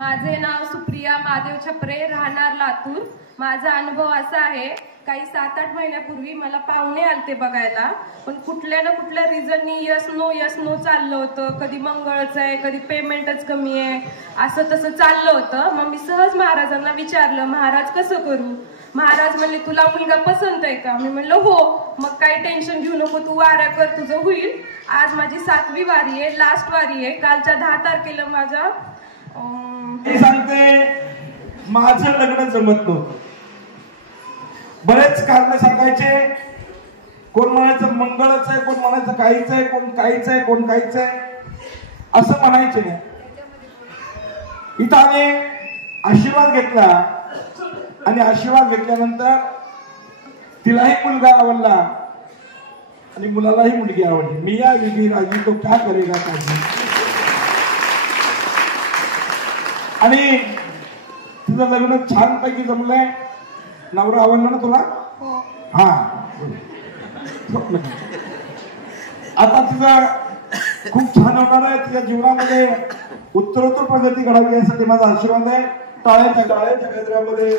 माझे नाव सुप्रिया महादेव छपरे, राहणार लातूर। माझा अनुभव असा आहे, काही 7-8 महिन्यापूर्वी मला पाहुणे आलते बघायला, पण कुठल्या ना कुठल्या रिझननी यस नो चाललं होतं। कधी मंगळच आहे, कधी पेमेंटच कमी आहे, असं तसं चाललं होतं। मग मी सहज महाराजांना विचारलं, महाराज कसं करू? महाराज म्हणले, तुला मुलगा पसंत आहे का? मी म्हणलं हो। मग काही टेन्शन घेऊ नको, तू वाऱ्या कर, तुझं होईल। आज माझी 7वी वारी आहे, लास्ट वारी आहे। कालच्या 10 तारखेला माझा सांगते माझं लग्न जमत नव्हतं। बरेच कारण सांगायचे, कोण म्हणायचं मंगळच आहे, कोण म्हणायचं काहीच आहे, कोण काहीच आहे, कोण काहीच आहे, असं म्हणायचे। इथं आम्ही आशीर्वाद घेतला आणि आशीर्वाद घेतल्यानंतर तिलाही मुलगा आवडला आणि मुलालाही मुलगी आवडली। मी या विधी राजी तो क्या करेगा काजी। आणि तुझं लग्न छान पैकी जमलंय, नवरा आवडला ना तुला? हा, आता तिचं खूप छान होणार आहे। तिच्या जीवनामध्ये उत्तरोत्तर प्रगती घडावी यासाठी माझा आशीर्वाद आहे। टाळ्याच्या गजरामध्ये